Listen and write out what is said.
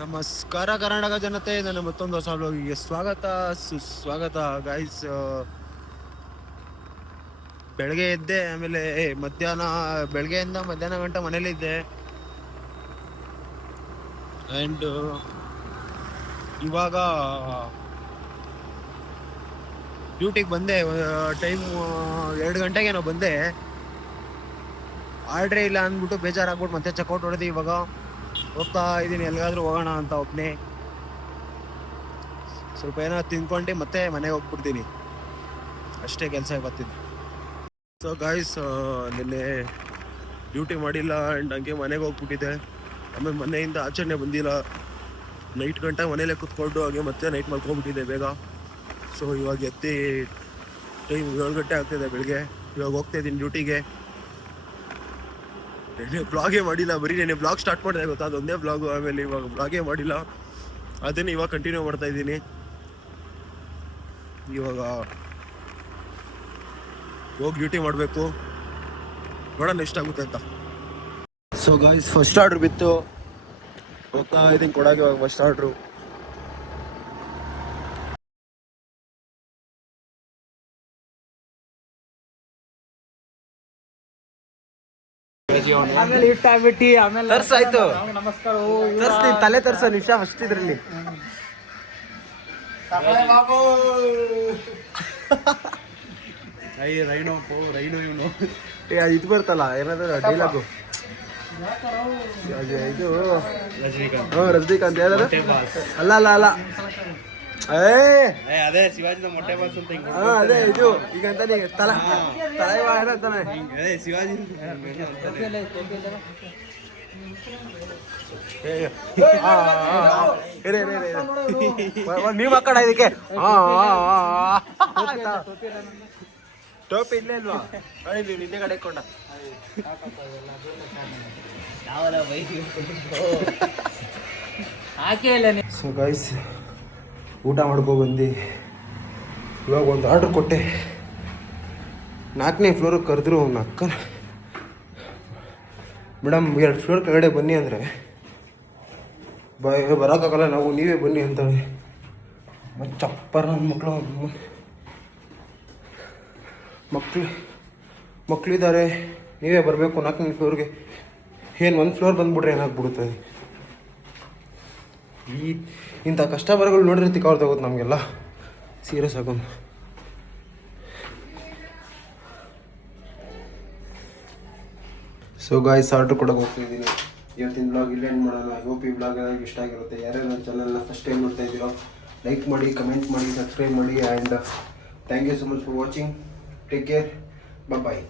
ನಮಸ್ಕಾರ ಕರ್ನಾಟಕ ಜನತೆ, ನನ್ನ ಮತ್ತೊಂದು ಹೊಸ ವ್ಲಾಗಿಗೆ ಸ್ವಾಗತ ಸುಸ್ವಾಗತ ಗೈಸ್. ಬೆಳಗ್ಗೆ ಎದ್ದೆ, ಆಮೇಲೆ ಬೆಳಗ್ಗೆಯಿಂದ ಮಧ್ಯಾಹ್ನ ಗಂಟೆ ಮನೇಲಿದ್ದೆ. ಆ್ಯಂಡ್ ಇವಾಗ ಡ್ಯೂಟಿಗೆ ಬಂದೆ. ಟೈಮ್ 2 ಗಂಟೆಗೆ ನಾವು ಬಂದೆ. ಆರ್ಡ್ರೇ ಇಲ್ಲ ಅಂದ್ಬಿಟ್ಟು ಬೇಜಾರಾಗ್ಬಿಟ್ಟು ಮತ್ತೆ ಚೆಕ್ಔಟ್ ಹೊಡೆದು ಇವಾಗ ಹೋಗ್ತಾ ಇದ್ದೀನಿ ಎಲ್ಲಿಗಾದ್ರೂ ಹೋಗೋಣ ಅಂತ ಒಬ್ಬನೇ. ಸ್ವಲ್ಪ ಏನೋ ತಿನ್ಕೊಂಡು ಮತ್ತೆ ಮನೆಗೆ ಹೋಗ್ಬಿಡ್ತೀನಿ, ಅಷ್ಟೇ ಕೆಲಸ ಬರ್ತೀನಿ. ಸೊ ಗಾಯ್ಸ್, ನಿನ್ನೆ ಡ್ಯೂಟಿ ಮಾಡಿಲ್ಲ ಆ್ಯಂಡ್ ಹಂಗೆ ಮನೆಗೆ ಹೋಗ್ಬಿಟ್ಟಿದ್ದೆ. ಆಮೇಲೆ ಮನೆಯಿಂದ ಆಚರಣೆ ಬಂದಿಲ್ಲ. ನೈಟ್ ಗಂಟೆ ಮನೇಲೆ ಕೂತ್ಕೊಂಡು ಹಾಗೆ ಮತ್ತೆ ನೈಟ್ ಮಲ್ಕೊಂಡ್ಬಿಟ್ಟಿದ್ದೆ ಬೇಗ. ಸೊ ಇವಾಗ ಎತ್ತಿ ಟೈಮ್ 7 ಗಂಟೆ ಆಗ್ತಿದೆ ಬೆಳಗ್ಗೆ. ಇವಾಗ ಹೋಗ್ತಾ ಇದ್ದೀನಿ ಡ್ಯೂಟಿಗೆ. ನೆನ್ನೆ ಬ್ಲಾಗೇ ಮಾಡಿಲ್ಲ, ಬರೀ ನೆನ್ನೆ ಬ್ಲಾಗ್ ಸ್ಟಾರ್ಟ್ ಮಾಡಿದೆ ಗೊತ್ತಾ, ಅದೊಂದೇ ಬ್ಲಾಗು. ಆಮೇಲೆ ಇವಾಗ ಬ್ಲಾಗೇ ಮಾಡಿಲ್ಲ, ಅದನ್ನು ಇವಾಗ ಕಂಟಿನ್ಯೂ ಮಾಡ್ತಾ ಇದ್ದೀನಿ. ಇವಾಗ ಹೋಗಿ ಡ್ಯೂಟಿ ಮಾಡಬೇಕು, ನೋಡೋಣ ಎಷ್ಟಾಗುತ್ತೆ ಅಂತ. ಸೊ ಗಾಯ್ಸ್, ಫಸ್ಟ್ ಆರ್ಡ್ರ್ ಬಿತ್ತು, ಹೋಗ್ತಾ ಇದ್ದೀನಿ ಕೊಡೋಕೆ. ಇವಾಗ ಫಸ್ಟ್ ಆರ್ಡ್ರು ಆಮೇಲೆ ಇಟ್ಟಾಗ್ಬಿಟ್ಟು ಆಮೇಲೆ ತರ್ಸಾಯ್ತು. ನಮಸ್ಕಾರ ತರ್ಸ್ತೀನಿ, ತಲೆ ತರ್ಸೋ ನಿಮಿಷ ಫಸ್ಟ್ ಇದ್ರಲ್ಲಿ. ಇದು ಬರ್ತಲ್ಲ ಏನಾದ್ರು ಡೈಲಾಗು, ಇದು ರಜನಿಕಾಂತ್ ಯಾರು? ಅಲ್ಲ ಅಲ್ಲ ಅಲ್ಲ, ಅದೇ ಶಿವಾಜಿನ ಮೊಟ್ಟೆ ಬಾಸ್ ಅಂತ. ಅದೇ ಇದು ಈಗ ಅಂತಾನೆ ತಲೆ ಅಂತಾನೆ ಶಿವಾಜಿ. ನೀವ್ ಮಕ್ಕಳ ಇದಕ್ಕೆ ಟೋಪಿ ಇಲ್ಲೇ ಇಲ್ವಾ? ನಿನ್ನೆ ಕಡೆ ಇಟ್ಕೊಂಡ. ಸೊ ಗೈಸ್, ಊಟ ಮಾಡ್ಕೊಬಂದು ಇವಾಗ ಒಂದು ಆರ್ಡ್ರ್ ಕೊಟ್ಟೆ. 4ನೇ ಫ್ಲೋರಿಗೆ ಕರೆದ್ರು ಅವ್ನ ಅಕ್ಕನ, ಮೇಡಮ್ 2 ಫ್ಲೋರ್ ಕೆಳಗಡೆ ಬನ್ನಿ ಅಂದರೆ ಬರೋಕ್ಕಾಗಲ್ಲ ನಾವು, ನೀವೇ ಬನ್ನಿ ಅಂತಾಳೆ. ಮತ್ತು ಚಪ್ಪರ ನನ್ನ ಮಕ್ಕಳಿದ್ದಾರೆ, ನೀವೇ ಬರಬೇಕು 4ನೇ ಫ್ಲೋರ್ಗೆ. ಏನು 1 ಫ್ಲೋರ್ ಬಂದುಬಿಟ್ರೆ ಏನಾಗ್ಬಿಡುತ್ತೆ. ಇಂಥ ಕಸ್ಟಮರ್ಗಳು ನೋಡಿದ್ರೆ ತಿಕ್ಕಾಗೋಗುತ್ತೆ ನಮಗೆಲ್ಲ, ಸೀರಿಯಸ್ ಆಗೋದು. ಸೊ ಗಾಯ್ಸ್, ಆರ್ಡ್ರ್ ಕೊಡೋಕೆ ಹೋಗ್ತಿದ್ದೀನಿ. ಇವತ್ತಿನ ಬ್ಲಾಗ್ ಇಲ್ಲೇ ಎಂಡ್ ಮಾಡೋಣ. ಐ ಹೋಪ್ ಈ ಬ್ಲಾಗ್ ಇಷ್ಟ ಆಗಿರುತ್ತೆ. ಯಾರ್ಯಾರು ನನ್ನ ಚಾನಲ್ನ ಫಸ್ಟ್ ಟೈಮ್ ನೋಡ್ತಾ ಇದ್ದೀರೋ ಲೈಕ್ ಮಾಡಿ, ಕಮೆಂಟ್ ಮಾಡಿ, ಸಬ್ಸ್ಕ್ರೈಬ್ ಮಾಡಿ. And thank you so much for watching. Take care, bye.